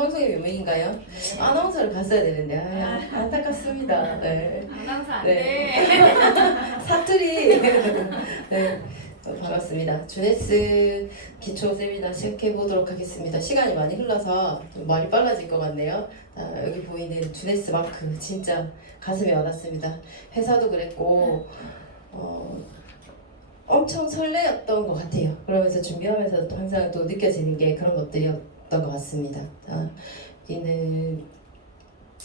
생방송의 묘미인가요? 네. 아나운서를 갔어야 되는데 안타깝습니다. 네. 아나운서 안 네. 돼. 사투리. 네. 반갑습니다. 주네스 기초 세미나 시작해 보도록 하겠습니다. 시간이 많이 흘러서 좀 말이 빨라질 것 같네요. 자, 여기 보이는 주네스 마크 진짜 가슴에 와닿습니다. 회사도 그랬고 엄청 설레었던 것 같아요. 그러면서 준비하면서 또 항상 또 느껴지는 게 그런 것들이었던 것 같습니다. 자, 여기는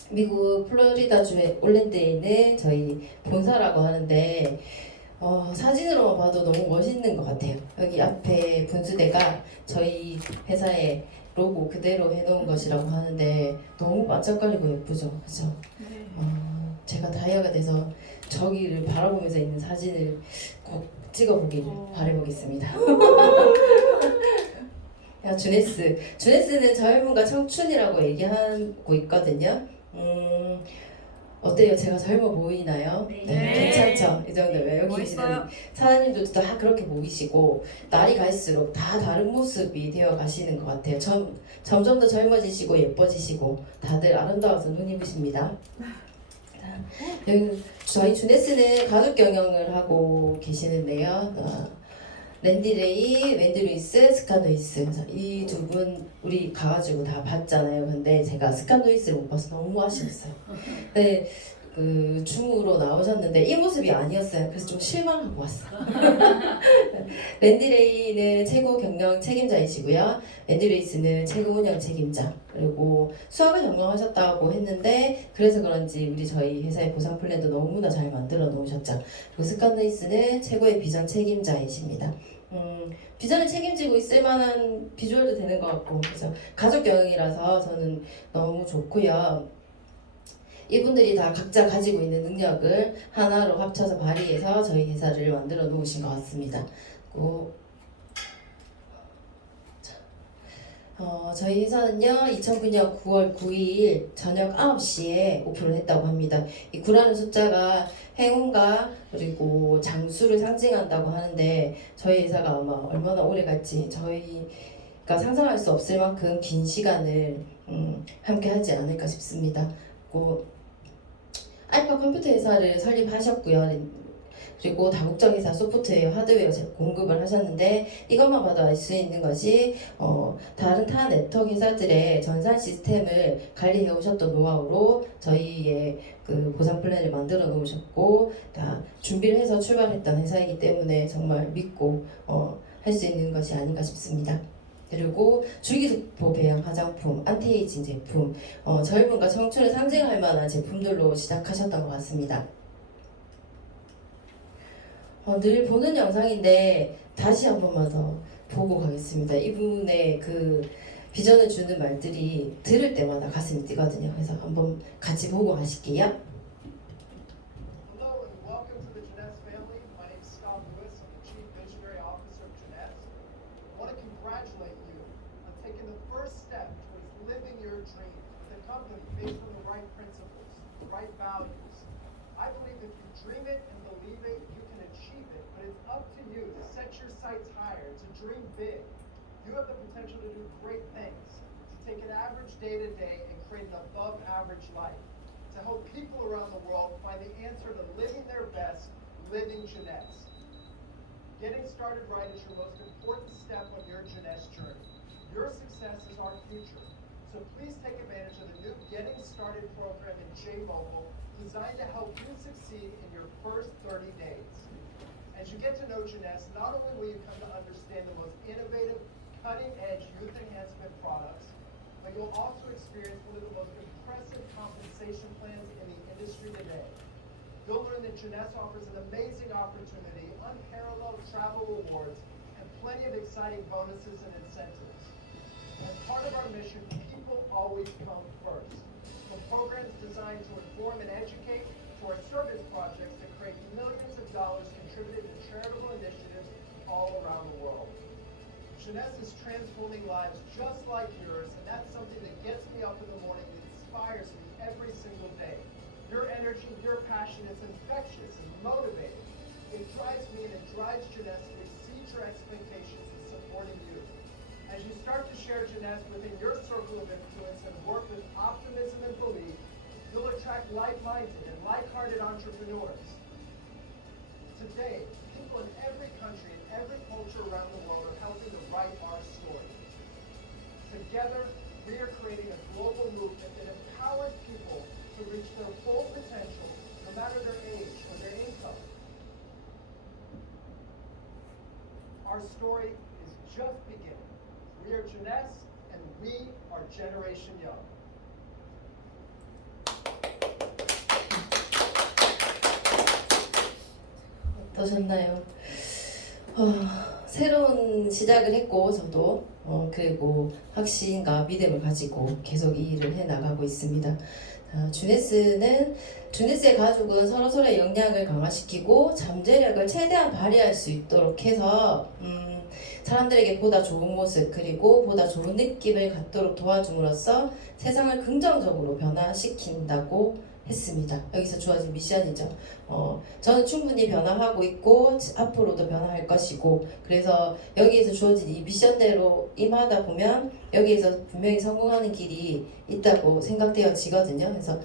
미국 플로리다주의 올랜드에 있는 저희 본사라고 하는데 사진으로만 봐도 너무 멋있는 것 같아요. 여기 앞에 분수대가 저희 회사의 로고 그대로 해놓은 것이라고 하는데 너무 반짝거리고 예쁘죠, 그렇죠? 네. 제가 다이아가 돼서 저기를 바라보면서 있는 사진을 꼭 찍어보기를 바라보겠습니다. 야, 주네스는 젊음과 청춘이라고 얘기하고 있거든요. 어때요? 제가 젊어 보이나요? 네. 괜찮죠? 이 정도면 여기 멋있어요. 있는 사장님들도 다 그렇게 보이시고 날이 갈수록 다 다른 모습이 되어 가시는 것 같아요. 점점 더 젊어지시고 예뻐지시고 다들 아름다워서 눈이 부십니다. 여기 저희 주네스는 가족 경영을 하고 계시는데요. 랜디레이, 웬디 루이스, 스카 노이스 이 두 분 우리 가가지고 다 봤잖아요. 근데 제가 스카 노이스를 못 봐서 너무 아쉬웠어요. 네, 그 줌으로 나오셨는데 이 모습이 아니었어요. 그래서 좀 실망하고 왔어요. 랜디레이는 최고 경영 책임자이시고요. 웬디 루이스는 최고 운영 책임자. 그리고 수학을 전공하셨다고 했는데 그래서 그런지 우리 저희 회사의 보상 플랜도 너무나 잘 만들어 놓으셨죠. 그리고 스카 노이스는 최고의 비전 책임자이십니다. 비전을 책임지고 있을 만한 비주얼도 되는 것 같고 그래서 가족 경영이라서 저는 너무 좋고요. 이분들이 다 각자 가지고 있는 능력을 하나로 합쳐서 발휘해서 저희 회사를 만들어 놓으신 것 같습니다. 저희 회사는요 2009년 9월 9일 저녁 9시에 오픈을 했다고 합니다. 이 9라는 숫자가 행운과 그리고 장수를 상징한다고 하는데 저희 회사가 아마 얼마나 오래 갈지 저희가 상상할 수 없을 만큼 긴 시간을 함께 하지 않을까 싶습니다. 알파 컴퓨터 회사를 설립하셨고요. 그리고 다국적 회사 소프트웨어, 하드웨어 공급을 하셨는데 이것만 봐도 알 수 있는 것이 다른 타 네트워크 회사들의 전산 시스템을 관리해 오셨던 노하우로 저희의 그 보상 플랜을 만들어 놓으셨고 다 준비를 해서 출발했던 회사이기 때문에 정말 믿고 할 수 있는 것이 아닌가 싶습니다. 그리고 줄기세포 배양 화장품, 안티에이징 제품, 젊음과 청춘을 상징할 만한 제품들로 시작하셨던 것 같습니다. 늘 보는 영상인데 다시 한 번만 더 보고 가겠습니다. 이분의 그 비전을 주는 말들이 들을 때마다 가슴이 뛰거든요. 그래서 한번 같이 보고 가실게요. Hello and welcome to the Jeunesse family. My name is Scott Lewis. I'm the Chief Visionary Officer of Jeunesse. I want to congratulate you on taking the first step towards living your dream with a company based on the right principles, the right values. I believe if you dream it and believe it, you can achieve it, but it's up to you to set your sights higher, to dream big. You have the potential to do great things, to take an average day to day and create an above average life, to help people around the world find the answer to living their best, living Jeunesse. Getting started right is your most important step on your Jeunesse journey. Your success is our future. So please take advantage of the new Getting Started program in J-Mobile designed to help you succeed in your first 30 days. As you get to know Jeunesse, not only will you come to understand the most innovative, cutting-edge youth enhancement products, but you'll also experience one of the most impressive compensation plans in the industry today. You'll learn that Jeunesse offers an amazing opportunity, unparalleled travel rewards, and plenty of exciting bonuses and incentives. As part of our mission, people always come first. From programs designed to inform and educate, to our service projects that create millions of dollars contributed to charitable initiatives all around the world. Jeunesse is transforming lives just like yours, and that's something that gets me up in the morning and inspires me every single day. Your energy, your passion is infectious and motivating. It drives me and it drives Jeunesse to exceed your expectations in supporting you. As you start to share Jeunesse within your circle of influence and You'll attract like-minded and like-hearted entrepreneurs. Today, people in every country and every culture around the world are helping to write our story. Together, we are creating a global movement that empowers people to reach their full potential, no matter their age or their income. Our story is just beginning. We are Jeunesse, and we are Generation Young. 어떠셨나요? 새로운 시작을 했고 저도 그리고 확신과 믿음을 가지고 계속 이 일을 해나가고 있습니다. 주네스의 가족은 서로서로의 역량을 강화시키고 잠재력을 최대한 발휘할 수 있도록 해서 사람들에게 보다 좋은 모습 그리고 보다 좋은 느낌을 갖도록 도와줌으로써 세상을 긍정적으로 변화시킨다고 했습니다. 여기서 주어진 미션이죠. 저는 충분히 변화하고 있고 앞으로도 변화할 것이고 그래서 여기에서 주어진 이 미션대로 임하다 보면 여기에서 분명히 성공하는 길이 있다고 생각되어지거든요. 그래서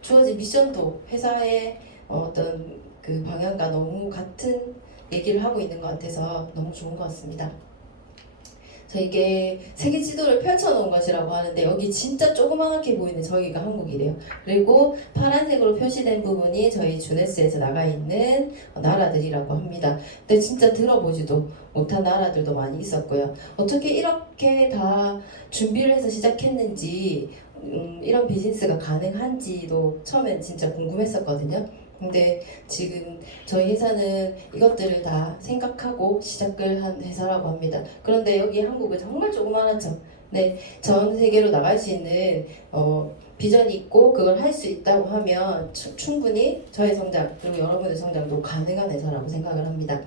주어진 미션도 회사의 어떤 그 방향과 너무 같은 얘기를 하고 있는 것 같아서 너무 좋은 것 같습니다. 이게 세계 지도를 펼쳐놓은 것이라고 하는데 여기 진짜 조그맣게 보이는 저기가 한국이래요. 그리고 파란색으로 표시된 부분이 저희 주네스에서 나가 있는 나라들이라고 합니다. 근데 진짜 들어보지도 못한 나라들도 많이 있었고요. 어떻게 이렇게 다 준비를 해서 시작했는지 이런 비즈니스가 가능한지도 처음엔 진짜 궁금했었거든요. 근데 지금 저희 회사는 이것들을 다 생각하고 시작을 한 회사라고 합니다. 그런데 여기 한국은 정말 조그만하죠. 네, 전 세계로 나갈 수 있는 비전이 있고 그걸 할 수 있다고 하면 충분히 저의 성장 그리고 여러분의 성장도 가능한 회사라고 생각을 합니다.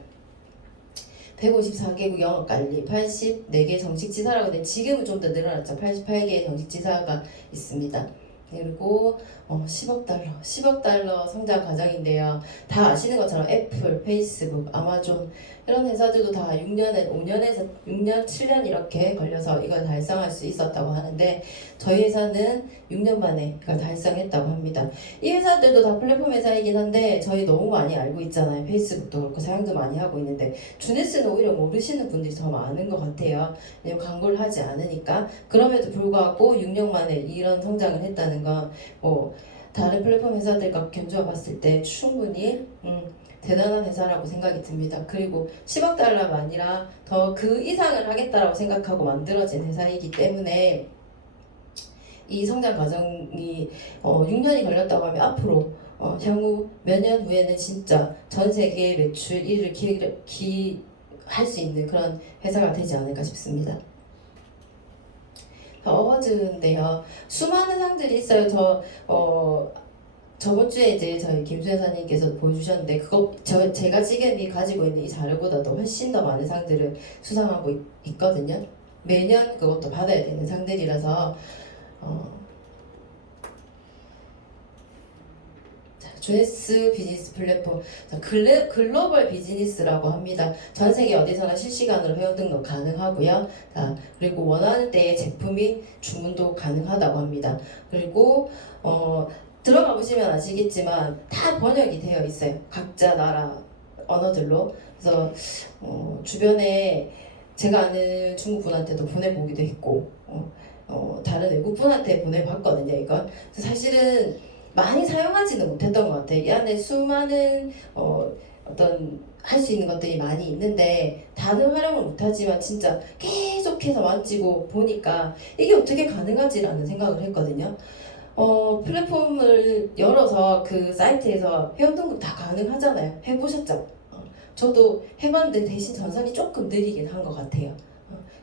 154개국 영업관리, 84개 정식지사라고 하는데 지금은 좀 더 늘어났죠. 88개의 정식지사가 있습니다. 그리고 10억 달러 성장 과정인데요. 다 아시는 것처럼 애플, 페이스북, 아마존 이런 회사들도 다 5년에서 6년, 7년 이렇게 걸려서 이걸 달성할 수 있었다고 하는데 저희 회사는 6년 만에 이걸 달성했다고 합니다. 이 회사들도 다 플랫폼 회사이긴 한데 저희 너무 많이 알고 있잖아요. 페이스북도 그렇고 사용도 많이 하고 있는데 주네스는 오히려 모르시는 분들이 더 많은 것 같아요. 왜냐면 광고를 하지 않으니까. 그럼에도 불구하고 6년 만에 이런 성장을 했다는 건 다른 플랫폼 회사들과 견주어 봤을 때 충분히 대단한 회사라고 생각이 듭니다. 그리고 10억 달러가 아니라 더 그 이상을 하겠다라고 생각하고 만들어진 회사이기 때문에 이 성장 과정이 6년이 걸렸다고 하면 앞으로 향후 몇 년 후에는 진짜 전 세계 매출 1위를 할 수 있는 그런 회사가 되지 않을까 싶습니다. 어워즈인데요. 수많은 상들이 있어요. 저번 주에 이제 저희 김수 여사님께서 보여주셨는데 제가 지금 가지고 있는 이 자료보다도 훨씬 더 많은 상들을 수상하고 있거든요. 매년 그것도 받아야 되는 상들이라서 주네스 비즈니스 플랫폼 글로벌 비즈니스라고 합니다. 전 세계 어디서나 실시간으로 회원 등록 가능하고요. 그리고 원하는 때에 제품이 주문도 가능하다고 합니다. 그리고 들어가 보시면 아시겠지만 다 번역이 되어 있어요. 각자 나라 언어들로. 그래서 주변에 제가 아는 중국 분한테도 보내보기도 했고 다른 외국 분한테 보내봤거든요. 이건 사실은 많이 사용하지는 못했던 것 같아요. 이 안에 수많은 어떤 할 수 있는 것들이 많이 있는데 다는 활용을 못하지만 진짜 계속해서 만지고 보니까 이게 어떻게 가능하지라는 생각을 했거든요. 플랫폼을 열어서 그 사이트에서 회원 등록 다 가능하잖아요. 해보셨죠? 저도 해봤는데 대신 전산이 조금 느리긴 한 것 같아요.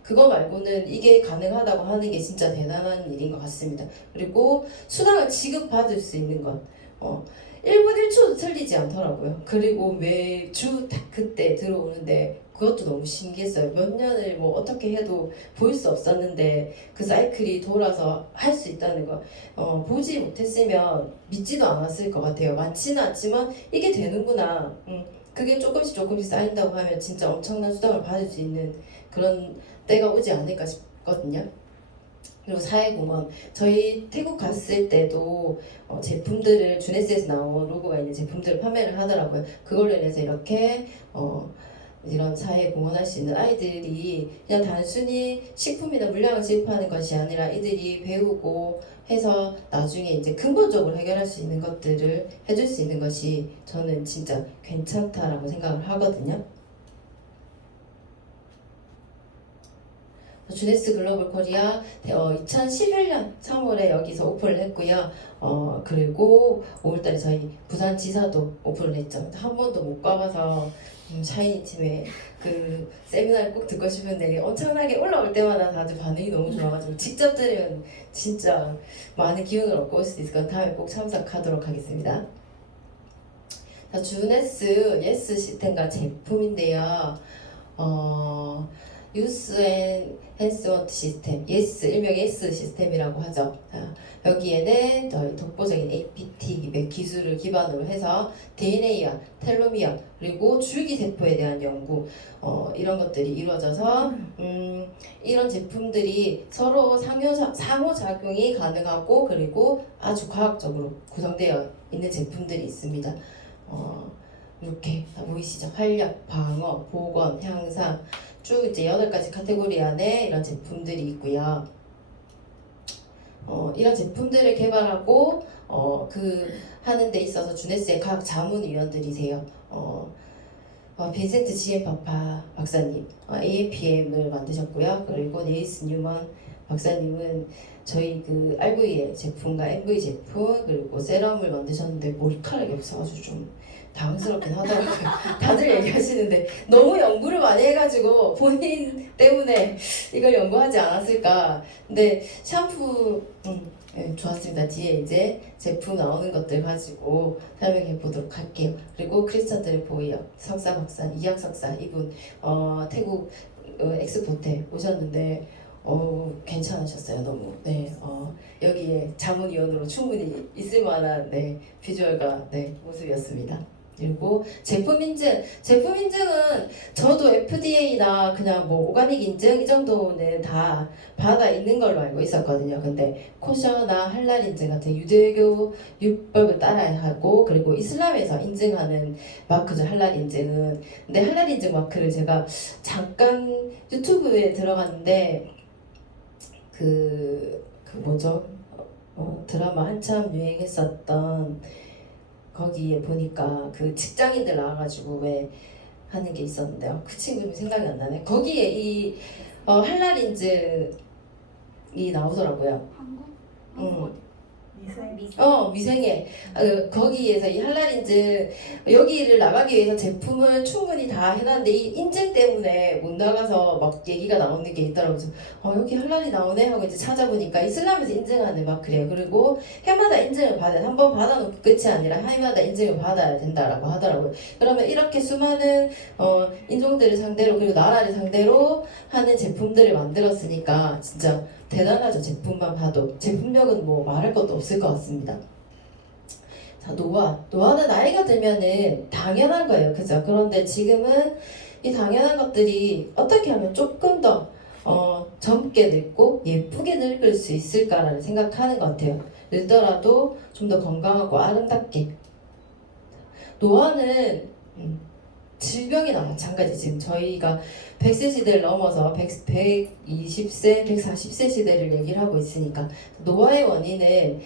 그거 말고는 이게 가능하다고 하는 게 진짜 대단한 일인 것 같습니다. 그리고 수당을 지급받을 수 있는 것 1분 1초도 틀리지 않더라고요. 그리고 매주 딱 그때 들어오는데 그것도 너무 신기했어요. 몇 년을 어떻게 해도 볼 수 없었는데 그 사이클이 돌아서 할 수 있다는 거 보지 못했으면 믿지도 않았을 것 같아요. 많지는 않지만 이게 되는구나. 그게 조금씩 쌓인다고 하면 진짜 엄청난 수당을 받을 수 있는 그런 때가 오지 않을까 싶거든요. 그리고 사회공헌. 저희 태국 갔을 때도 제품들을 주네스에서 나온 로고가 있는 제품들을 판매를 하더라고요. 그걸로 인해서 이렇게 이런 사회에 공헌할 수 있는 아이들이 그냥 단순히 식품이나 물량을 지급하는 것이 아니라 이들이 배우고 해서 나중에 이제 근본적으로 해결할 수 있는 것들을 해줄 수 있는 것이 저는 진짜 괜찮다라고 생각을 하거든요. 주네스 글로벌 코리아 2011년 3월에 여기서 오픈을 했고요. 그리고 5월달에 저희 부산지사도 오픈을 했죠. 한 번도 못 가봐서 샤이니 팀의 그 세미나를 꼭 듣고 싶은데 엄청나게 올라올 때마다 다들 반응이 너무 좋아가지고 직접 들으면 진짜 많은 기운을 얻고 올 수 있을 것 다음에 꼭 참석하도록 하겠습니다. 자, 주네스 예스 시스템과 제품인데요. 유스 앤 헨스먼트 시스템, 예스, 일명 예스 시스템이라고 하죠. 자, 여기에는 저희 독보적인 APT 기술을 기반으로 해서 DNA와 텔로미어 그리고 줄기세포에 대한 연구 이런 것들이 이루어져서 이런 제품들이 서로 상호작용이 가능하고 그리고 아주 과학적으로 구성되어 있는 제품들이 있습니다. 이렇게 다 보이시죠? 활력, 방어, 보건, 향상 쭉 이제 8가지 카테고리 안에 이런 제품들이 있고요. 이런 제품들을 개발하고 하는 데 있어서 주네스의 각 자문위원들이세요. 빈센트 지엠 파파 박사님, AMPM을 만드셨고요. 그리고 네이스 뉴먼 박사님은 저희 그 RV의 제품과 MV 제품 그리고 세럼을 만드셨는데 머리카락이 없어가지고 좀 당황스럽긴 하더라고요. 다들 얘기하시는데 너무 연구를 많이 해가지고 본인 때문에 이걸 연구하지 않았을까. 근데 샴푸 네, 좋았습니다. 뒤에 이제 제품 나오는 것들 가지고 설명해 보도록 할게요. 그리고 크리스찬 드레포이어 석사 박사 이학 석사 이분 태국 엑스포테 오셨는데 괜찮으셨어요. 너무 여기에 자문위원으로 충분히 있을 만한 비주얼과 모습이었습니다. 그리고 제품 인증은 저도 FDA나 그냥 뭐 오가닉 인증 이 정도는 다 받아 있는 걸로 알고 있었거든요. 근데 코셔나 할랄 인증 같은 유대교 율법을 따라야 하고 그리고 이슬람에서 인증하는 마크죠. 할랄 인증은. 근데 할랄 인증 마크를 제가 잠깐 유튜브에 들어갔는데 그 뭐죠? 드라마 한참 유행했었던 거기에 보니까 그 직장인들 나와가지고 왜 하는 게 있었는데요. 그 친구 이름이 생각이 안 나네. 거기에 이 할랄 인증이 나오더라고요. 한국? 미생에 거기에서 이 할랄 인증 여기를 나가기 위해서 제품을 충분히 다 해놨는데 이 인증 때문에 못 나가서 막 얘기가 나오는 게 있더라고요. 그래서 여기 할랄이 나오네 하고 이제 찾아보니까 이슬람에서 인증하는 막 그래요. 그리고 해마다 인증을 받아야 한번 받아놓고 끝이 아니라 해마다 인증을 받아야 된다라고 하더라고요. 그러면 이렇게 수많은 인종들을 상대로 그리고 나라를 상대로 하는 제품들을 만들었으니까 진짜 대단하죠. 제품만 봐도 제품력은 뭐 말할 것도 없을 것 같습니다. 자, 노화는 나이가 들면은 당연한 거예요. 그죠? 그런데 지금은 이 당연한 것들이 어떻게 하면 조금 더 젊게 늙고 예쁘게 늙을 수 있을까라는 생각하는 것 같아요. 늙더라도 좀 더 건강하고 아름답게. 노화는 질병이나 마찬가지. 지금 저희가 100세 시대를 넘어서 120세, 140세 시대를 얘기를 하고 있으니까 노화의 원인은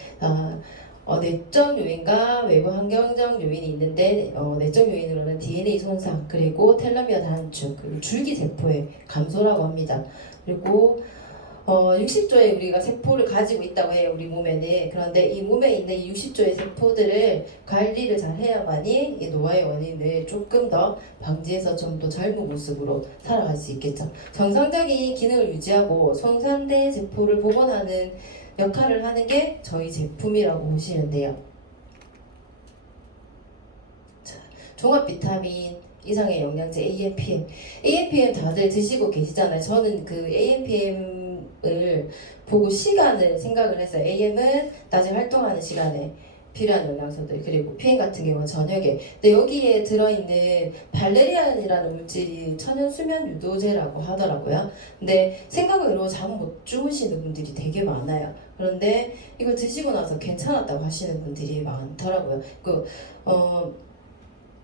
내적 요인과 외부 환경적 요인이 있는데 내적 요인으로는 DNA 손상 그리고 텔로미어 단축 그리고 줄기세포의 감소라고 합니다. 그리고 60조의 우리가 세포를 가지고 있다고 해요. 우리 몸에는. 그런데 이 몸에 있는 이 60조의 세포들을 관리를 잘 해야만이 이 노화의 원인을 조금 더 방지해서 좀 더 젊은 모습으로 살아갈 수 있겠죠. 정상적인 기능을 유지하고 손상된 세포를 복원하는 역할을 하는 게 저희 제품이라고 보시면 돼요. 자, 종합 비타민 이상의 영양제 AMPM 다들 드시고 계시잖아요. 저는 그 AMPM을 보고 시간을 생각을 했어요. AM은 낮에 활동하는 시간에 필요한 영양소들, 그리고 피임 같은 경우는 저녁에. 근데 여기에 들어있는 발레리안이라는 물질이 천연 수면 유도제라고 하더라고요. 근데 생각으로 잠 못 주무시는 분들이 되게 많아요. 그런데 이걸 드시고 나서 괜찮았다고 하시는 분들이 많더라고요.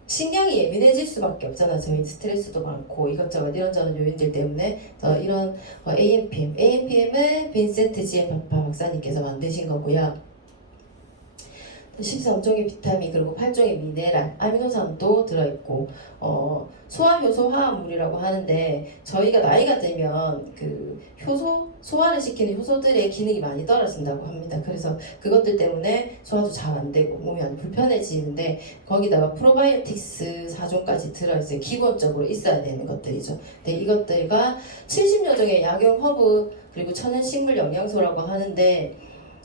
신경이 예민해질 수밖에 없잖아. 저희 스트레스도 많고 이것저것 이런저런 요인들 때문에 이런 AMPM은 빈센트 G.M. 바파 박사님께서 만드신 거고요. 13종의 비타민 그리고 8종의 미네랄, 아미노산도 들어있고 소화효소 화합물이라고 하는데 저희가 나이가 들면 그 소화를 시키는 효소들의 기능이 많이 떨어진다고 합니다. 그래서 그것들 때문에 소화도 잘 안 되고 몸이 많이 불편해지는데 거기다가 프로바이오틱스 4종까지 들어있어요. 기본적으로 있어야 되는 것들이죠. 근데 이것들과 70여 종의 약용 허브 그리고 천연 식물 영양소라고 하는데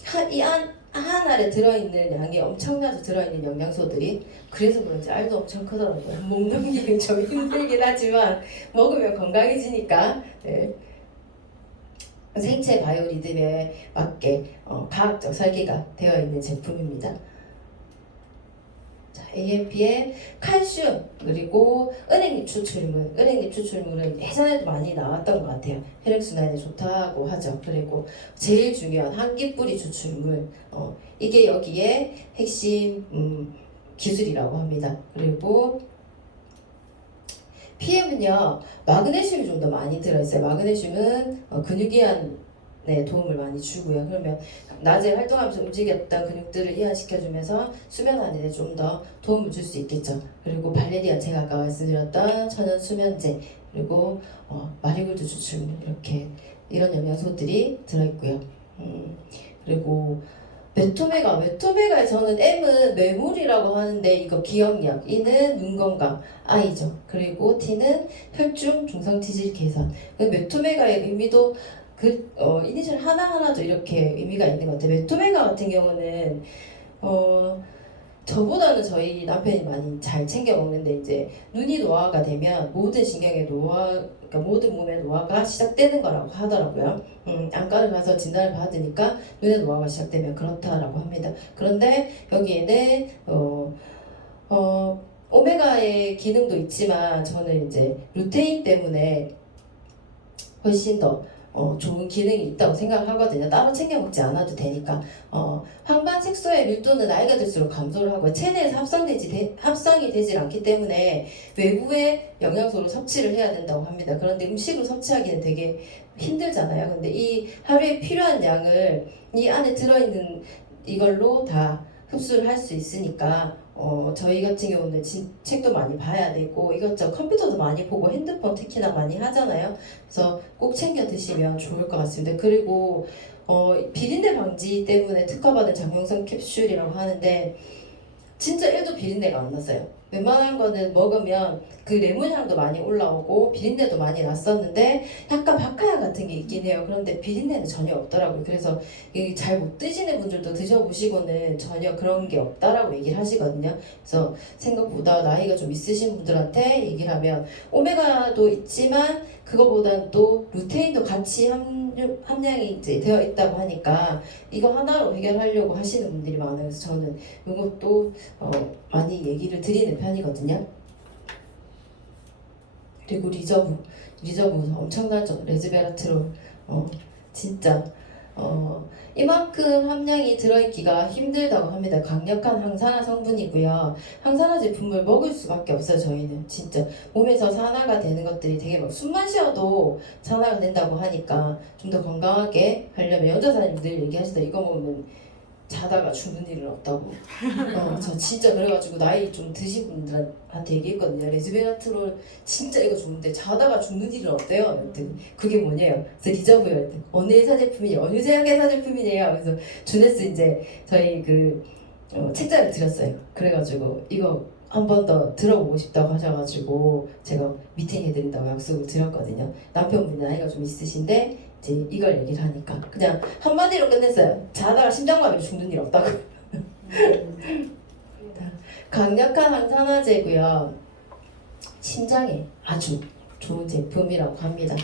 한 알에 들어있는 양이 엄청나게 들어있는 영양소들이 그래서 그런지 알도 엄청 크더라고요. 목 넘기긴 좀 힘들긴 하지만 먹으면 건강해지니까 네. 생체 바이오 리듬에 맞게 과학적 설계가 되어 있는 제품입니다. 자, AMP의 칼슘 그리고 은행잎 추출물은 예전에도 많이 나왔던 것 같아요. 혈액순환에 좋다고 하죠. 그리고 제일 중요한 한기뿌리 추출물 이게 여기에 핵심 기술이라고 합니다. 그리고 PM은요 마그네슘이 좀 더 많이 들어있어요. 마그네슘은 근육이완에 도움을 많이 주고요. 그러면 낮에 활동하면서 움직였던 근육들을 이완시켜주면서 수면 안에 좀 더 도움을 줄 수 있겠죠. 그리고 발레리안 제가 아까 말씀드렸던 천연 수면제 그리고 마리골드 추출물 이렇게 이런 영양소들이 들어있고요. 그리고 메토메가에 저는 M은 매물이라고 하는데 이거 기억력, E는 눈 건강, I죠. 그리고 T는 혈중 중성티질 개선. 메토메가의 의미도 이니셜 하나하나도 이렇게 의미가 있는 것 같아요. 메토메가 같은 경우는 저보다는 저희 남편이 많이 잘 챙겨 먹는데 이제 눈이 노화가 되면 모든 신경의 그러니까 모든 몸의 노화가 시작되는 거라고 하더라고요. 안과를 가서 진단을 받으니까 눈의 노화가 시작되면 그렇다라고 합니다. 그런데 여기에는 오메가의 기능도 있지만 저는 이제 루테인 때문에 훨씬 더 좋은 기능이 있다고 생각하거든요. 따로 챙겨 먹지 않아도 되니까. 황반 색소의 밀도는 나이가 들수록 감소를 하고 체내에서 합성이 되질 않기 때문에 외부의 영양소를 섭취를 해야 된다고 합니다. 그런데 음식을 섭취하기는 되게 힘들잖아요. 근데 이 하루에 필요한 양을 이 안에 들어있는 이걸로 다 흡수를 할 수 있으니까 저희 같은 경우는 책도 많이 봐야 되고 이것저것 컴퓨터도 많이 보고 핸드폰 특히나 많이 하잖아요. 그래서 꼭 챙겨 드시면 좋을 것 같습니다. 그리고 비린내 방지 때문에 특허받은 장용성 캡슐이라고 하는데 진짜 1도 비린내가 안 났어요. 웬만한 거는 먹으면 그 레몬 향도 많이 올라오고 비린내도 많이 났었는데 약간 박하향 같은 게 있긴 해요. 그런데 비린내는 전혀 없더라고요. 그래서 잘 못 드시는 분들도 드셔보시고는 전혀 그런 게 없다라고 얘기를 하시거든요. 그래서 생각보다 나이가 좀 있으신 분들한테 얘기를 하면 오메가도 있지만 그거보단 또 루테인도 같이 함량이 이제 되어 있다고 하니까 이거 하나로 해결하려고 하시는 분들이 많아요. 그래서 저는 이것도 많이 얘기를 드리는 편이거든요. 그리고 리저브 엄청나죠. 레즈베라트롤 진짜 이만큼 함량이 들어있기가 힘들다고 합니다. 강력한 항산화 성분이고요. 항산화 제품을 먹을 수밖에 없어요. 저희는 진짜 몸에서 산화가 되는 것들이 되게 막 숨만 쉬어도 산화가 된다고 하니까 좀 더 건강하게 하려면 여자사님 늘 얘기하시다 이거 먹으면 자다가 죽는 일은 없다고. 저 진짜 그래가지고 나이 좀 드신 분들한테 얘기했거든요. 레즈베라트롤 진짜 이거 좋은데 자다가 죽는 일은 없대요. 그랬더니 그게 뭐냐요? 그래서 리저브요. 어느 회사 제품이냐? 어느 제약 회사 제품이냐? 그래서 주네스 이제 저희 그 책자를 드렸어요. 그래가지고 이거 한 번 더 들어보고 싶다고 하셔가지고 제가 미팅 해드린다고 약속을 드렸거든요. 남편분이 나이가 좀 있으신데 이제 이걸 얘기를 하니까 그냥 한마디로 끝냈어요. 자다가 심장마비로 죽는 일 없다고. 강력한 항산화제고요. 심장에 아주 좋은 제품이라고 합니다.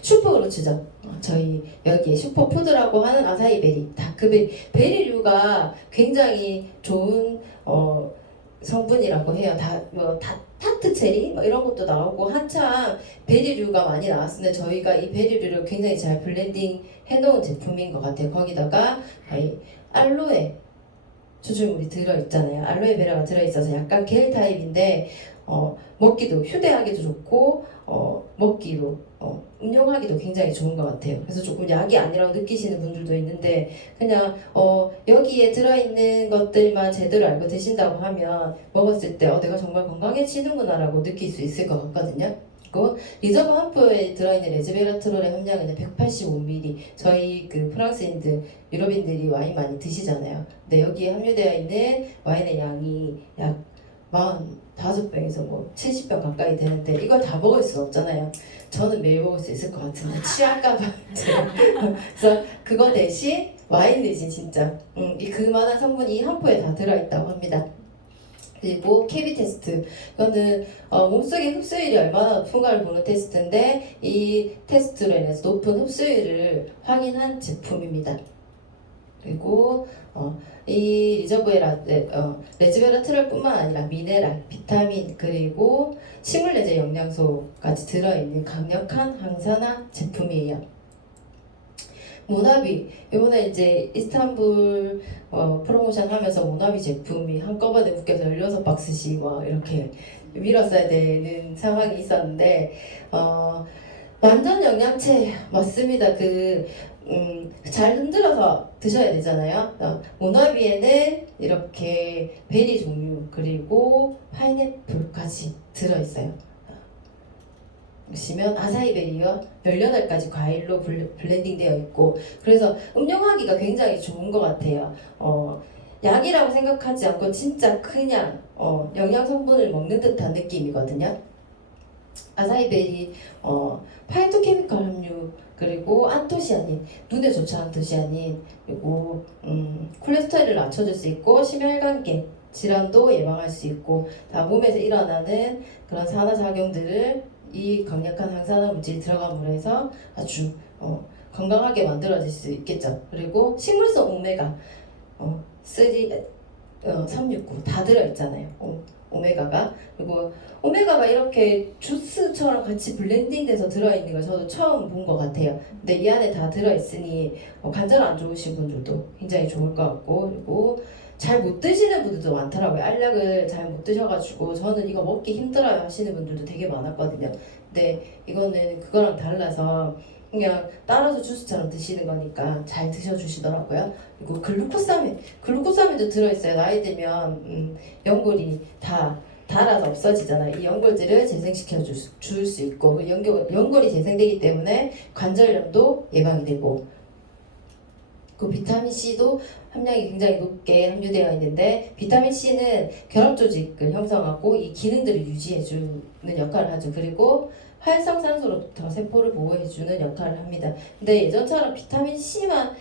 슈퍼 그로츠죠. 저희 여기에 슈퍼푸드라고 하는 아사히베리, 다크베리, 베리류가 굉장히 좋은 성분이라고 해요. 타트 체리 뭐 이런 것도 나오고 한참 베리류가 많이 나왔는데 저희가 이 베리류를 굉장히 잘 블렌딩 해놓은 제품인 것 같아요. 거기다가 이 알로에 추출물이 들어있잖아요. 알로에베라가 들어있어서 약간 겔 타입인데 먹기도 휴대하기도 좋고 먹기도 음용하기도 굉장히 좋은 것 같아요. 그래서 조금 약이 아니라고 느끼시는 분들도 있는데 그냥 여기에 들어있는 것들만 제대로 알고 드신다고 하면 먹었을 때 내가 정말 건강해지는구나 라고 느낄 수 있을 것 같거든요. 그리고 리저브 함프에 들어있는 레즈베라트롤의 함량은 185ml. 저희 그 프랑스인들, 유럽인들이 와인 많이 드시잖아요. 근데 여기에 함유되어 있는 와인의 양이 약 45병에서 뭐 70병 가까이 되는데 이걸 다 먹을 수 없잖아요. 저는 매일 먹을 수 있을 것 같은데 취할까봐. 그래서 그거 대신 와인 대신 진짜 이 그만한 성분이 한 포에 다 들어있다고 합니다. 그리고 케비 테스트. 이거는 몸속의 흡수율이 얼마나 높은가를 보는 테스트인데 이 테스트로 인해서 높은 흡수율을 확인한 제품입니다. 그리고 이 레즈베라트롤뿐만 아니라 미네랄, 비타민 그리고 식물내재 영양소까지 들어있는 강력한 항산화 제품이에요. 모나비 이번에 이제 이스탄불 프로모션 하면서 모나비 제품이 한꺼번에 묶여서 16박스씩 막 이렇게 밀었어야 되는 상황이 있었는데 완전 영양제 맞습니다. 잘 흔들어서 드셔야 되잖아요. 모나비에는 이렇게 베리 종류 그리고 파인애플까지 들어있어요. 보시면 아사히베리와 18가지 과일로 블렌딩 되어 있고 그래서 음용하기가 굉장히 좋은 것 같아요. 약이라고 생각하지 않고 진짜 그냥 영양 성분을 먹는 듯한 느낌이거든요. 아사히베리 파이토케미컬 함유 그리고 안토시아닌, 눈에 좋죠. 안토시아닌 그리고 콜레스테롤을 낮춰줄 수 있고 심혈관계 질환도 예방할 수 있고 다 몸에서 일어나는 그런 산화작용들을 이 강력한 항산화 물질이 들어감으로 해서 아주 건강하게 만들어질 수 있겠죠. 그리고 식물성 오메가 3, 369 다 들어있잖아요. 오메가가. 그리고 오메가가 이렇게 주스처럼 같이 블렌딩돼서 들어있는 걸 저도 처음 본 것 같아요. 근데 이 안에 다 들어있으니 관절 안 좋으신 분들도 굉장히 좋을 것 같고 그리고 잘 못 드시는 분들도 많더라고요. 알약을 잘 못 드셔가지고 저는 이거 먹기 힘들어요 하시는 분들도 되게 많았거든요. 근데 이거는 그거랑 달라서 그냥 따라서 주스처럼 드시는 거니까 잘 드셔주시더라고요. 그리고 글루코사민도 들어있어요. 나이 들면 연골이 다 닳아서 없어지잖아요. 이 연골들을 재생시켜 줄 수 있고 연골이 재생되기 때문에 관절염도 예방이 되고 그 비타민 C도 함량이 굉장히 높게 함유되어 있는데 비타민 C는 결합 조직을 형성하고 이 기능들을 유지해주는 역할을 하죠. 그리고 활성산소로부터 세포를 보호해주는 역할을 합니다. 근데 예전처럼 비타민 C만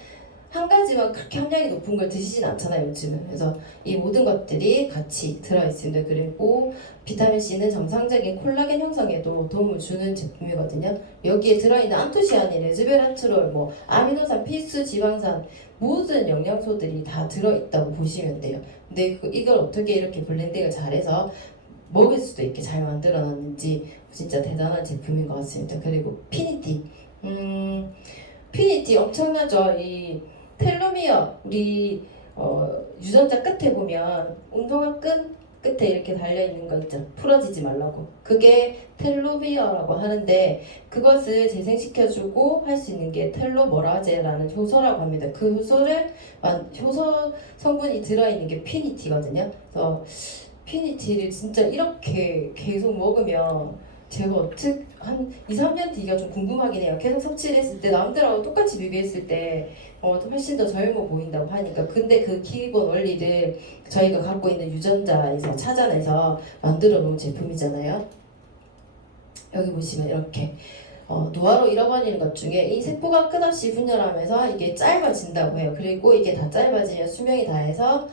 한 가지만 그렇게 함량이 높은 걸 드시진 않잖아요, 요즘은. 그래서 이 모든 것들이 같이 들어있습니다. 그리고 비타민 C는 정상적인 콜라겐 형성에도 도움을 주는 제품이거든요. 여기에 들어있는 안토시아닌, 레즈베라트롤, 아미노산, 필수 지방산 모든 영양소들이 다 들어있다고 보시면 돼요. 근데 이걸 어떻게 이렇게 블렌딩을 잘해서 먹을 수도 있게 잘 만들어놨는지 진짜 대단한 제품인 것 같습니다. 그리고 피니티. 피니티 엄청나죠. 이 텔로미어 우리 유전자 끝에 보면 운동화 끝에 이렇게 달려있는 거 있죠. 풀어지지 말라고. 그게 텔로미어라고 하는데 그것을 재생시켜주고 할 수 있는 게 텔로머라제라는 효소라고 합니다. 그 효소 성분이 들어있는 게 피니티거든요. 그래서 피니티를 진짜 이렇게 계속 먹으면 제가 한 2, 3년 뒤가 좀 궁금하긴 해요. 계속 섭취를 했을 때 남들하고 똑같이 비교했을 때 훨씬 더 젊어 보인다고 하니까 근데 그 기본 원리를 저희가 갖고 있는 유전자에서 찾아내서 만들어 놓은 제품이잖아요. 여기 보시면 이렇게 노화로 잃어버리는 것 중에 이 세포가 끝없이 분열하면서 이게 짧아진다고 해요. 그리고 이게 다 짧아지면 수명이 다해서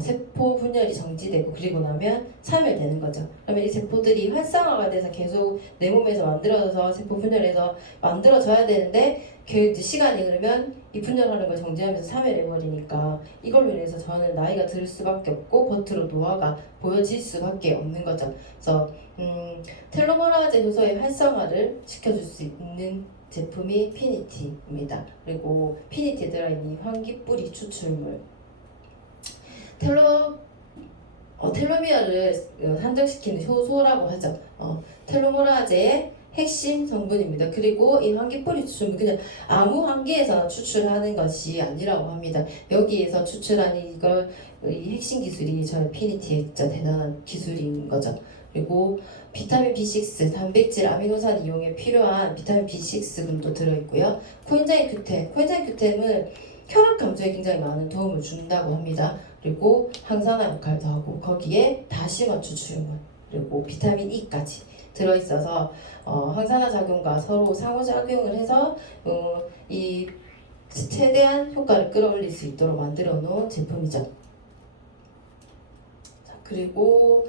세포 분열이 정지되고 그리고 나면 사멸되는 거죠. 그러면 이 세포들이 활성화가 돼서 계속 내 몸에서 만들어져서 세포 분열해서 만들어져야 되는데 이제 시간이 흐르면 이 분열하는 걸 정지하면서 사멸해버리니까 이걸로 인해서 저는 나이가 들 수밖에 없고 겉으로 노화가 보여질 수밖에 없는 거죠. 그래서 텔로메라제 효소의 활성화를 시켜줄 수 있는 제품이 피니티입니다. 그리고 피니티에 들어있는 환기뿌리 추출물 텔로미어를 산정시키는 효소라고 하죠. 텔로메라제의 핵심 성분입니다. 그리고 이 환기뿌리 추출물 그냥 아무 환기에서 추출하는 것이 아니라고 합니다. 여기에서 추출한 이걸 이 핵심 기술이 저희 피니티의 진짜 대단한 기술인 거죠. 그리고 비타민 B6, 단백질, 아미노산 이용에 필요한 비타민 B6분도 들어있고요. 코엔자임 Q10은 혈압 감소에 굉장히 많은 도움을 준다고 합니다. 그리고 항산화 역할도 하고 거기에 다시마 추출물 그리고 비타민 E까지 들어있어서 항산화 작용과 서로 상호작용을 해서 이 최대한 효과를 끌어올릴 수 있도록 만들어 놓은 제품이죠. 자, 그리고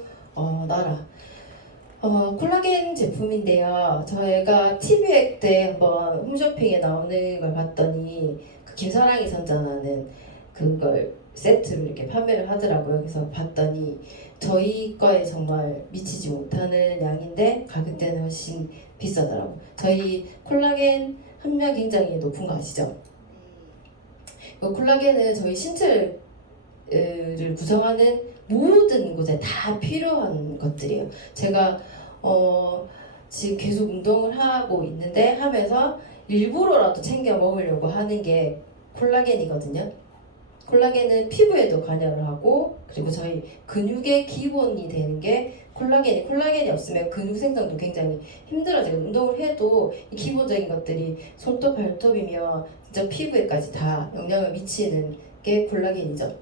나라 콜라겐 제품인데요. 저희가 TV액 때 한번 홈쇼핑에 나오는 걸 봤더니 그 김사랑이 선전하는 그걸 세트로 이렇게 판매를 하더라고요. 그래서 봤더니 저희 거에 정말 미치지 못하는 양인데 가격대는 훨씬 비싸더라고요. 저희 콜라겐 함량 굉장히 높은 거 아시죠? 콜라겐은 저희 신체를 구성하는 모든 곳에 다 필요한 것들이에요. 제가 지금 계속 운동을 하고 있는데 하면서 일부러라도 챙겨 먹으려고 하는 게 콜라겐이거든요. 콜라겐은 피부에도 관여를 하고 그리고 저희 근육의 기본이 되는 게 콜라겐이 없으면 근육 생성도 굉장히 힘들어지고 운동을 해도 이 기본적인 것들이 손톱 발톱이며 진짜 피부에까지 다 영향을 미치는 게 콜라겐이죠.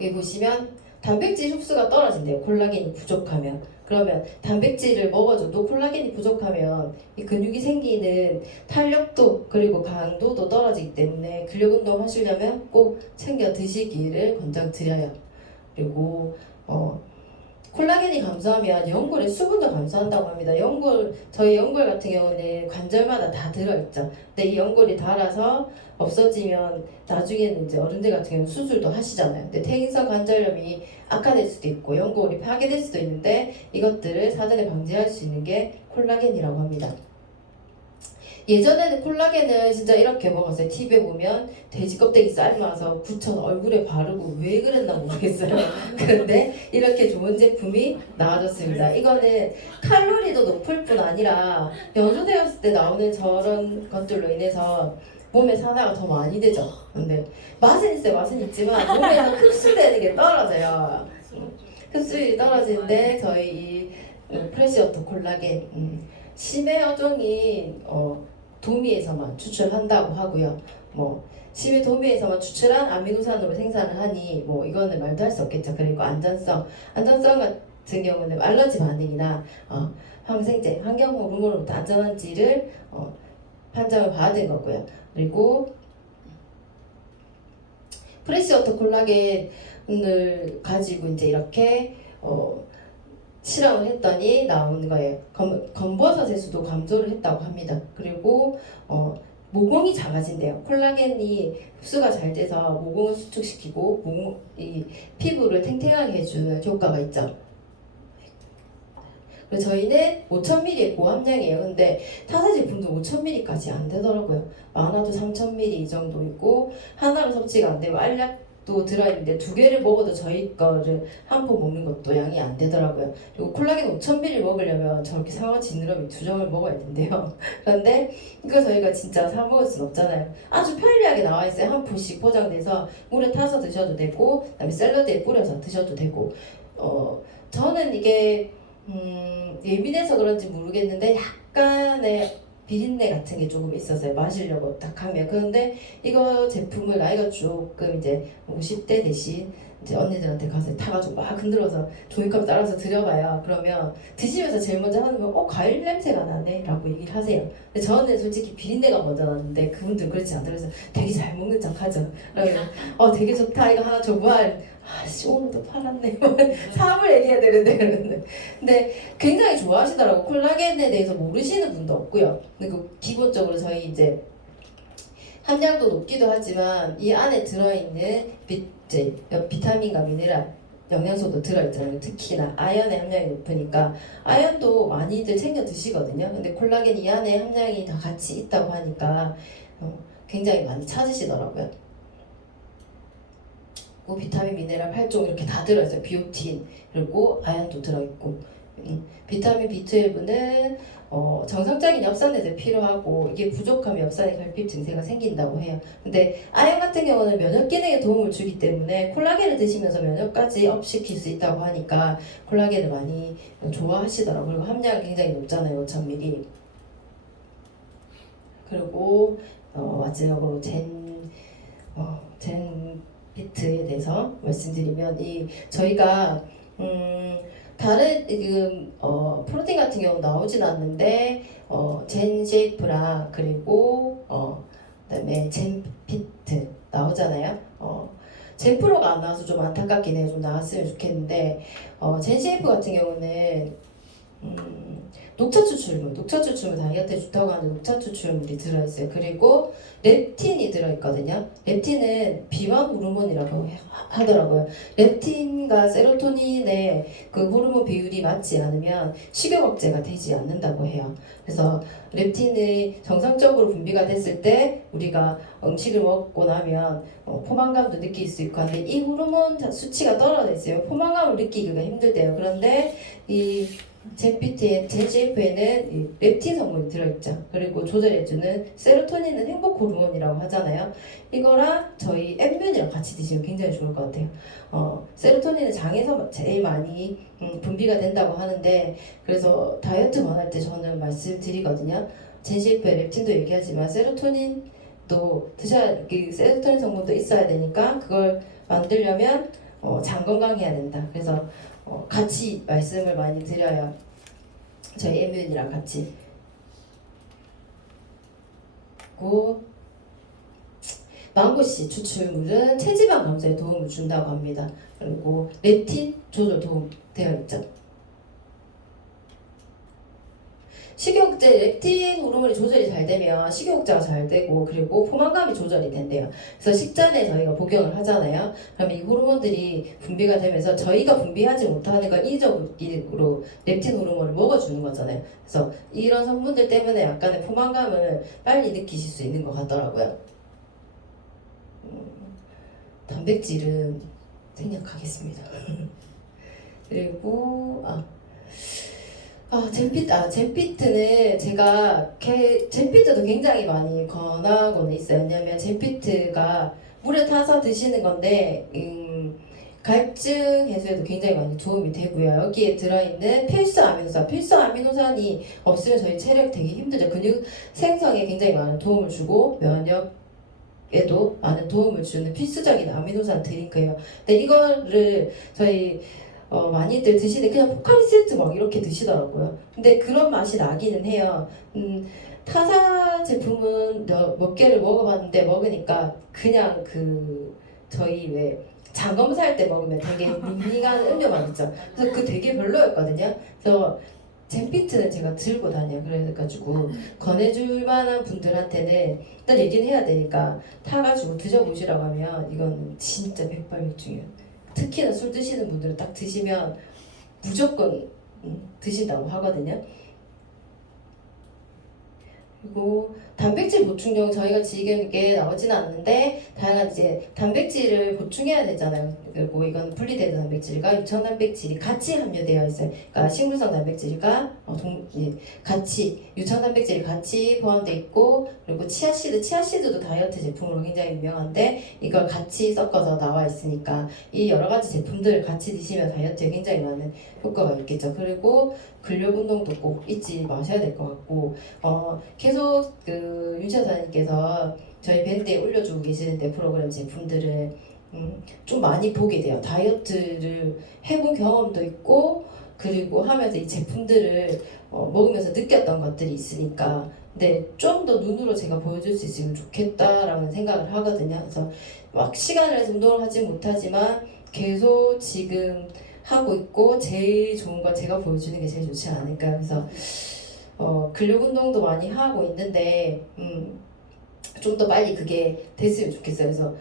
여기 보시면 단백질 흡수가 떨어진대요. 콜라겐이 부족하면. 그러면 단백질을 먹어줘도 콜라겐이 부족하면 이 근육이 생기는 탄력도 그리고 강도도 떨어지기 때문에 근력 운동 하시려면 꼭 챙겨 드시기를 권장드려요. 그리고 콜라겐이 감소하면 연골의 수분도 감소한다고 합니다. 저희 연골 같은 경우는 관절마다 다 들어있죠. 근데 이 연골이 닳아서 없어지면 나중에는 이제 어른들 같은 경우는 수술도 하시잖아요. 근데 퇴행성 관절염이 악화될 수도 있고 연골이 파괴될 수도 있는데 이것들을 사전에 방지할 수 있는 게 콜라겐이라고 합니다. 예전에는 콜라겐을 진짜 이렇게 먹었어요. TV에 보면 돼지 껍데기 삶아서 굳혀 얼굴에 바르고 왜 그랬나 모르겠어요. 그런데 이렇게 좋은 제품이 나와줬습니다. 이거는 칼로리도 높을 뿐 아니라 연소되었을 때 나오는 저런 것들로 인해서 몸에 산화가 더 많이 되죠. 근데 맛은 있어요. 맛은 있지만 몸에서 흡수되는 게 떨어져요. 흡수율이 떨어지는데 저희 이 프레시어토 콜라겐 심해 어종이 도미에서만 추출한다고 하고요. 심해 도미에서만 추출한 아미노산으로 생산을 하니 이거는 말도 할 수 없겠죠. 그리고 안전성 같은 경우는 알러지 반응이나 항생제, 환경 호르몬으로부터 안전한지를 판정을 받은 거고요. 그리고 프레시어토 콜라겐을 가지고 이제 이렇게 실험을 했더니 나오는 거예요. 검버섯의 수도 감소를 했다고 합니다. 그리고 모공이 작아진대요. 콜라겐이 흡수가 잘 돼서 모공을 수축시키고 이 피부를 탱탱하게 해주는 효과가 있죠. 그리고 저희는 5000ml의 고함량이에요. 근데 타사 제품도 5000ml까지 안 되더라고요. 많아도 3000ml 이 정도 있고 하나로 섭취가 안 되고 알약도 들어있는데 2개를 먹어도 저희 거를 한 포 먹는 것도 양이 안 되더라고요. 그리고 콜라겐 5000ml 먹으려면 저렇게 상어 지느러미 2점을 먹어야 된대요. 그런데 이거 저희가 진짜 사 먹을 순 없잖아요. 아주 편리하게 나와 있어요. 한 포씩 포장돼서 물에 타서 드셔도 되고 그다음에 샐러드에 뿌려서 드셔도 되고 저는 이게 예민해서 그런지 모르겠는데 약간의 비린내 같은 게 조금 있었어요. 마시려고 딱 하면. 그런데 이거 제품을 나이가 조금 이제 50대 대신 이제 언니들한테 가서 타가지고 막 흔들어서 종이컵 따라서 드려봐요. 그러면 드시면서 제일 먼저 하는 건 과일 냄새가 나네 라고 얘기를 하세요. 근데 저는 솔직히 비린내가 먼저 나는데 그분들은 그렇지 않더라고요. 그래서 되게 잘 먹는 척 하죠. 그러면 되게 좋다 이거 하나 줘봐. 아씨 오늘도 팔았네. 사업을 얘기해야 되는데 그러는데 근데 굉장히 좋아하시더라고. 콜라겐에 대해서 모르시는 분도 없고요. 그리고 기본적으로 저희 이제 함량도 높기도 하지만 이 안에 들어있는 이제 비타민과 미네랄 영양소도 들어있잖아요. 특히나 아연의 함량이 높으니까 아연도 많이들 챙겨 드시거든요. 근데 콜라겐 이 안에 함량이 다 같이 있다고 하니까 굉장히 많이 찾으시더라고요. 비타민, 미네랄 8종 이렇게 다 들어있어요. 비오틴 그리고 아연도 들어있고 비타민 B12는 정상적인 엽산에도 필요하고 이게 부족하면 엽산의 결핍 증세가 생긴다고 해요. 근데 아연 같은 경우는 면역 기능에 도움을 주기 때문에 콜라겐을 드시면서 면역까지 업시킬 수 있다고 하니까 콜라겐을 많이 좋아하시더라고요. 그리고 함량이 굉장히 높잖아요. 5000ml. 그리고 마지막으로 젠피트에 대해서 말씀드리면 저희가 다른 지금 프로틴 같은 경우 나오진 않는데 젠쉐이프랑 그리고 그다음에 젠피트 나오잖아요. 젠프로가 안 나와서 좀 안타깝긴 해요. 좀 나왔으면 좋겠는데 젠쉐이프 같은 경우는 녹차 추출물 다이어트에 좋다고 하는 녹차 추출물이 들어있어요. 그리고 렙틴이 들어있거든요. 렙틴은 비만 호르몬이라고 하더라고요. 렙틴과 세로토닌의 그 호르몬 비율이 맞지 않으면 식욕 억제가 되지 않는다고 해요. 그래서 렙틴이 정상적으로 분비가 됐을 때 우리가 음식을 먹고 나면 포만감도 느낄 수 있고 하는데 이 호르몬 수치가 떨어져 있어요. 포만감을 느끼기가 힘들대요. 그런데 이 젠CF에는 렙틴 성분이 들어있죠. 그리고 조절해주는 세로토닌은 행복 호르몬이라고 하잖아요. 이거랑 저희 엠뮨이랑 같이 드시면 굉장히 좋을 것 같아요. 세로토닌은 장에서 제일 많이 분비가 된다고 하는데 그래서 다이어트 원할 때 저는 말씀드리거든요. 젠CF에 렙틴도 얘기하지만 세로토닌도 드셔야 세로토닌 성분도 있어야 되니까 그걸 만들려면 장 건강해야 된다. 그래서 같이 말씀을 많이 드려요. 저희 엠뮨이랑 같이. 그리고 망고씨 추출물은 체지방 감소에 도움을 준다고 합니다. 그리고 렙틴 조절 도움되어 있죠. 식욕제 렙틴 호르몬이 조절이 잘 되면 식욕자가 잘 되고 그리고 포만감이 조절이 된대요. 그래서 식전에 저희가 복용을 하잖아요. 그럼 이 호르몬들이 분비가 되면서 저희가 분비하지 못하는 걸 인위적으로 렙틴 호르몬을 먹어주는 거잖아요. 그래서 이런 성분들 때문에 약간의 포만감을 빨리 느끼실 수 있는 것 같더라고요. 단백질은 생략하겠습니다. 그리고 젠피트는 제가 젠피트도 굉장히 많이 권하고는 있어요. 왜냐면 젠피트가 물에 타서 드시는 건데 갈증 해소에도 굉장히 많이 도움이 되고요. 여기에 들어있는 필수 아미노산이 없으면 저희 체력 되게 힘들죠. 근육 생성에 굉장히 많은 도움을 주고 면역에도 많은 도움을 주는 필수적인 아미노산 드링크예요. 근데 이거를 저희 많이들 드시는데 그냥 포카리 스웨트 막 이렇게 드시더라고요. 근데 그런 맛이 나기는 해요. 타사 제품은 몇 개를 먹어봤는데 먹으니까 그냥 저희 왜 장검사할 때 먹으면 되게 밍밍한 음료 맛있죠. 그래서 되게 별로였거든요. 그래서 젠피트는 제가 들고 다녀요. 그래가지고 권해줄 만한 분들한테는 일단 얘기는 해야 되니까 타가지고 드셔보시라고 하면 이건 진짜 백발백중이에요. 특히나 술 드시는 분들은 딱 드시면 무조건 드신다고 하거든요. 그리고 단백질 보충용 저희가 지금 이게 나오지는 않는데 다양한 이제 단백질을 보충해야 되잖아요. 그리고 이건 분리된 단백질과 유청 단백질이 같이 함유되어 있어요. 그러니까 식물성 단백질과 같이 유청 단백질이 같이 포함되어 있고 그리고 치아씨드도 다이어트 제품으로 굉장히 유명한데 이걸 같이 섞어서 나와 있으니까 이 여러 가지 제품들을 같이 드시면 다이어트에 굉장히 많은 효과가 있겠죠. 그리고 근력 운동도 꼭 잊지 마셔야 될 것 같고 계속 그 윤시아 사장님께서 저희 밴드에 올려주고 계시는데 프로그램 제품들을 좀 많이 보게 돼요. 다이어트를 해본 경험도 있고 그리고 하면서 이 제품들을 먹으면서 느꼈던 것들이 있으니까 근데 좀 더 눈으로 제가 보여줄 수 있으면 좋겠다라는 생각을 하거든요. 그래서 막 시간을 내서 운동을 하지 못하지만 계속 지금 하고 있고 제일 좋은 건 제가 보여주는 게 제일 좋지 않을까. 그래서 근력 운동도 많이 하고 있는데 좀 더 빨리 그게 됐으면 좋겠어요. 그래서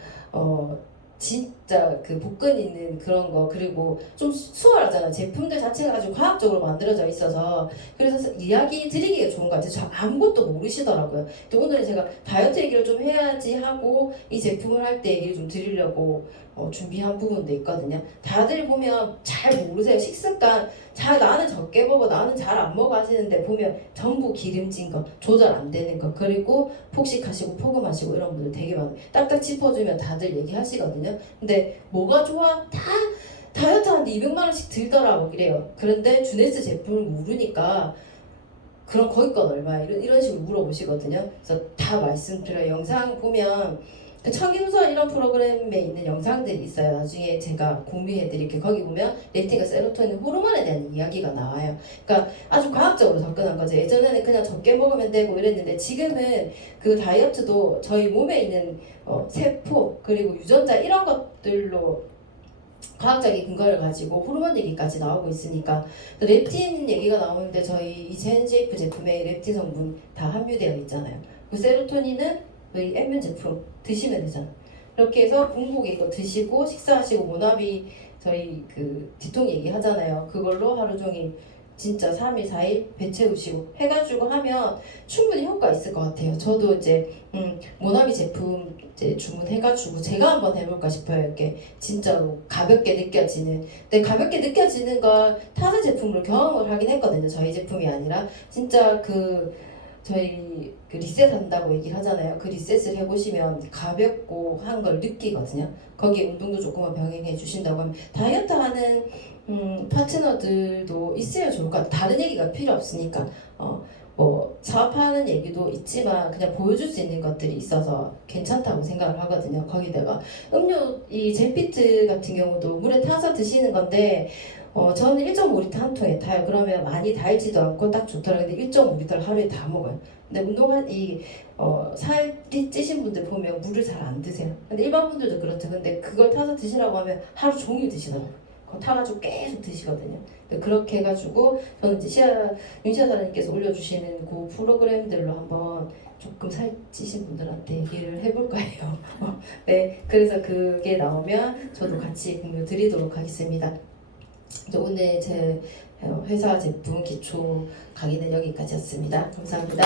진짜 그 복근 있는 그런 거 그리고 좀 수월하잖아. 제품들 자체가 아주 과학적으로 만들어져 있어서 그래서 이야기 드리기가 좋은 것 같아요. 저 아무것도 모르시더라고요. 근데 오늘 제가 다이어트 얘기를 좀 해야지 하고 이 제품을 할 때 얘기를 좀 드리려고 준비한 부분도 있거든요. 다들 보면 잘 모르세요. 식습관 나는 적게 먹어 나는 잘 안 먹어 하시는데 보면 전부 기름진 거 조절 안 되는 거 그리고 폭식하시고 포금하시고 이런 분들 되게 많아요. 딱딱 짚어주면 다들 얘기하시거든요. 근데 뭐가 좋아? 다 다이어트 하는데 200만 원씩 들더라고 이래요. 그런데 주네스 제품을 모르니까 그럼 거기 건 얼마야? 이런 식으로 물어보시거든요. 그래서 다 말씀드려요. 영상 보면 그 청기우선 이런 프로그램에 있는 영상들이 있어요. 나중에 제가 공유해드릴게요. 거기 보면 렙틴과 세로토닌 호르몬에 대한 이야기가 나와요. 그러니까 아주 과학적으로 접근한 거죠. 예전에는 그냥 적게 먹으면 되고 이랬는데 지금은 그 다이어트도 저희 몸에 있는 세포 그리고 유전자 이런 것들로 과학적인 근거를 가지고 호르몬 얘기까지 나오고 있으니까 렙틴 얘기가 나오는데 저희 이 젠제이프 제품에 렙틴 성분 다 함유되어 있잖아요. 그 세로토닌은 저희 N면 제품 드시면 되잖아. 이렇게 해서 공복 이거 드시고 식사하시고 모나비 저희 그 뒤통 얘기 하잖아요. 그걸로 하루 종일 진짜 3일 4일 배 채우시고 해가지고 하면 충분히 효과 있을 것 같아요. 저도 이제 모나비 제품 이제 주문해가지고 제가 한번 해볼까 싶어요. 이렇게 진짜로 가볍게 느껴지는. 근데 가볍게 느껴지는 걸 타사 제품으로 경험을 하긴 했거든요. 저희 제품이 아니라 진짜 저희 그 리셋 한다고 얘기를 하잖아요. 그 리셋을 해보시면 가볍고 한 걸 느끼거든요. 거기에 운동도 조금만 병행해 주신다고 하면 다이어트 하는 파트너들도 있어야 좋을 것 같아요. 다른 얘기가 필요 없으니까 뭐 사업하는 얘기도 있지만 그냥 보여줄 수 있는 것들이 있어서 괜찮다고 생각을 하거든요. 거기다가 음료 이 젠피트 같은 경우도 물에 타서 드시는 건데 저는 1.5리터 한 통에 타요. 그러면 많이 달지도 않고 딱 좋더라고요. 근데 1.5리터를 하루에 다 먹어요. 근데 운동한 살이 찌신 분들 보면 물을 잘 안 드세요. 근데 일반 분들도 그렇죠. 근데 그걸 타서 드시라고 하면 하루 종일 드시더라고요. 그거 타가지고 계속 드시거든요. 근데 그렇게 해가지고 저는 이제 윤시아 사장님께서 올려주시는 그 프로그램들로 한번 조금 살찌신 분들한테 얘기를 해볼 거예요. 네, 그래서 그게 나오면 저도 같이 공유 드리도록 하겠습니다. 오늘 제 회사 제품 기초 강의는 여기까지였습니다. 감사합니다.